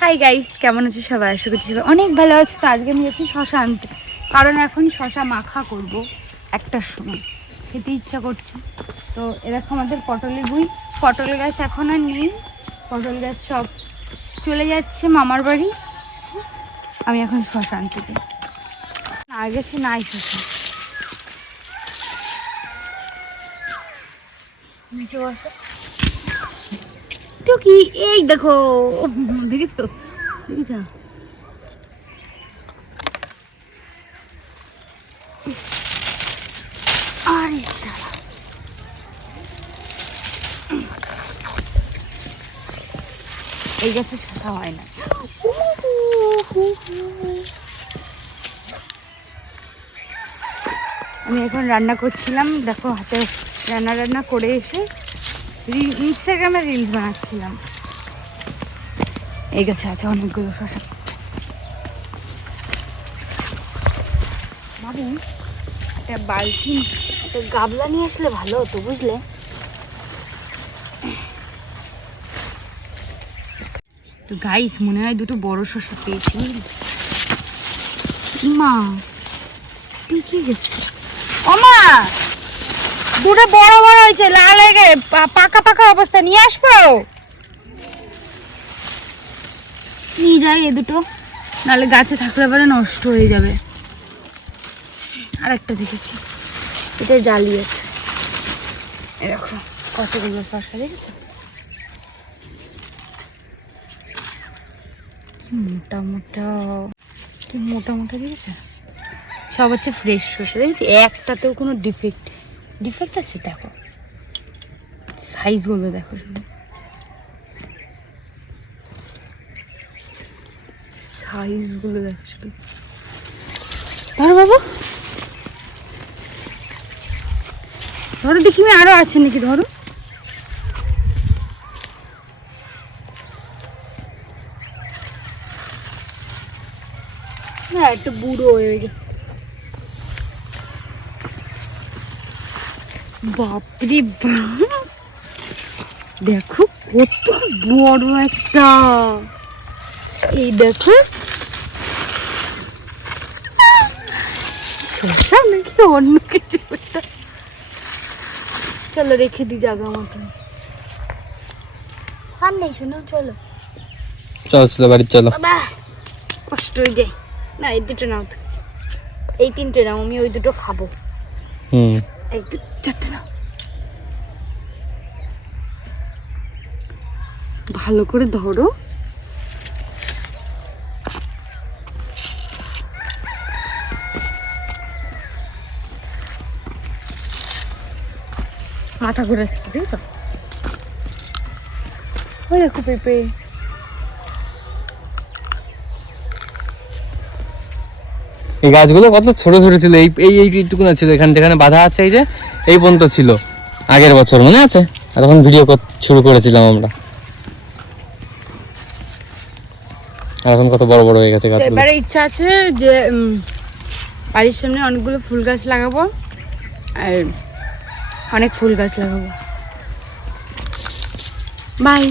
Hi guys কেমন আছে সবাই? আশা করছি সবাই অনেক ভালো আছো। তো আজকে আমি যাচ্ছি শশা আনতে। কারণ এখন শশা মাখা করব একটার সময়। খেতে ইচ্ছা করছে। তো এরকম আমাদের পটলের বই পটল গাছ এখন আর নেই। পটল গাছ সব চলে যাচ্ছে মামার বাড়ি। আমি এখন শশা আনতে না গেছে নাই শশা। নিচে বসো। কি? এই দেখো। দেখেছ? দেখেছ। এই গাছে শশা হয় না। আমি এখন রান্না করছিলাম। দেখো, হাতে রান্না রান্না করে এসে ইনস্টাগ্রামে রিলস বানাচ্ছিলাম। এই গাছে আছে অনেকগুলো শশা। বাবু একটা বালতি, একটা গাবলা নিয়ে আসলে ভালো হতো, বুঝলে? তো গাইস মনে হয় দুটো বড় শশা পেয়েছি মা পেকে গেছে ও মা! দুটো বড় বড় হয়েছে, লাল হয়ে পাকা পাকা অবস্থা। নিয়ে আসব? নিয়ে যাই এ দুটো। নাহলে গাছে থাকলে পরে নষ্ট হয়ে যাবে। আর একটা দেখেছি। এটা জ্বালিয়েছে এরকম কতগুলো শশা দেখেছ মোটা মোটা। কি মোটা মোটা দেখেছ? সব হচ্ছে ফ্রেশ। শসা দেখেছি একটাতেও কোনো ডিফেক্ট ডিফেক্ট আছে, দেখো। সাইজগুলো দেখো শুধু। সাইজগুলো দেখো শুধু। ধরো বাবু। ধরো দেখি আমি আরও আছে নাকি, ধরো। হ্যাঁ একটু বুড়ো হয়ে গেছে। বাপরে বাপ দেখো কত বড় একটা। এই দেখো। শসা নাকি অন্য কিছু একটা। চলো রেখে দিই জায়গা মতন। আর নেই শোনো চলো। চলো চলো বাড়ি চলো। কষ্ট হয়ে যায়। না এই দুটো নাও এই তিনটে নাও আমি ওই দুটো খাব। হুম। এই দু চারটে নাও। ভালো করে ধরো। মাথা ঘুরাচ্ছে দেখছ? ওই দেখো পেঁপে। এই গাছগুলো কত ছোট ছোট ছিল এই এই এইটুকু না ছিল এখানে যেখানে বাধা আছে এই যে এই পর্যন্ত ছিল আগের বছর মনে আছে? তখন ভিডিও শুরু করেছিলাম আমরা। এখন কত বড় বড় হয়ে গেছে গাছগুলো। এবারে ইচ্ছা আছে যে বাড়ির সামনে অনেকগুলো ফুল গাছ লাগাবো আর অনেক ফুল গাছ লাগাবো। বাই